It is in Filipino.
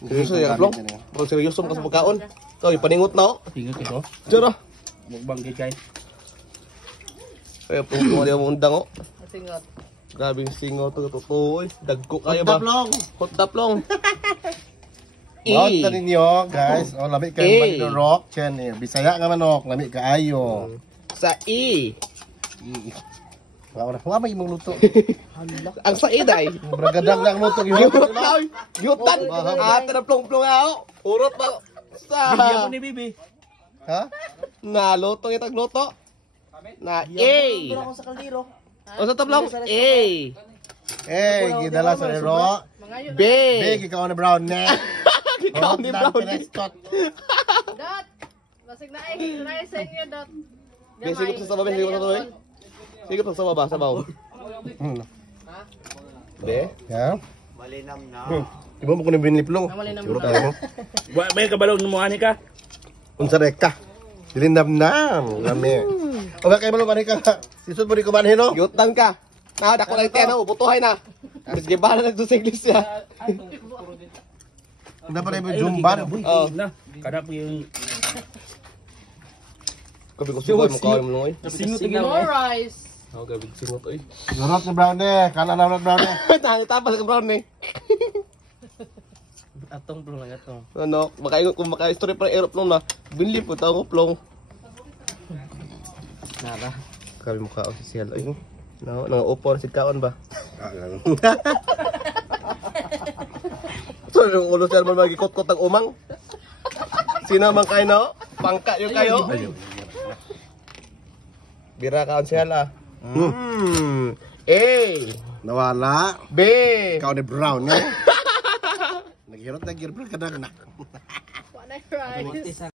Seryoso ya, Plong? Kung seryoso ka sa pagkaon. Ito, ipaningot na, oh. Tingog ito. Tira. Mukbang gid guys. Kaya po mo diyan undang, oh. Singot. Grabing singaw to, totoo, eh. Dagko kayo ba? Hot taplong. Out na ninyo, guys. O, lamig kayo manok rock. Chen, Bisaya nga manok. Lamig kaayo. Sa I. Wala may imong luto. Ang sa I, day. Bragadang lang luto. Yutan na, oy. Yutan. Ate na plong-plong ako. Urot pa. Sa. Bigyan ko ni Bibi. Ha? Na, luto itag luto. Na, A. Ako sa kaldero. O sa taplong, A. Gidala sa ero. Mangayo B. Big, ikaw na brown ne. Ikaw ni Brownie. Dot. Basig na ay sa inyo dot. Sigop sa sabaw, sigop sa sabaw. Sigop sa sabaw ba, sabaw. De? Ya. Malinam na. Ibo mo ko ni binliplong. Malinam Siguro na. tayo mo. Wa may kabalog mo ani ka. Unsa reka? Dilinam-nam. Lami. O ba kayo balong ka? Sisod mo di ko banhin no? Yutan ka. Na, dako lang tiyan, oh. Butuhay na. Mas gibahan na sa English ya. Hindi pa rin mo jumban. Oh. Na. Kada po yung Kabi ko subay mo kayo mo eh. singot More rice. Ako gabi singot eh. Yorot ni brown ne. Kala na brown ne. Tapas ka brown eh. atong plong lang atong. Ano, makaingot kung maka-story pa aeroplane na. Binli po tao ko plong. Nara. Kabi mo ka official ay. No, nang upo na si kaon ba? So, yung ulo siya naman magikot-kot ang umang. Sino man kayo no? Pangka yung kayo. Bira kaon siya la. A. Nawala. B. Ikaw ni brown ne. Naghirot na girp ka na. What rice?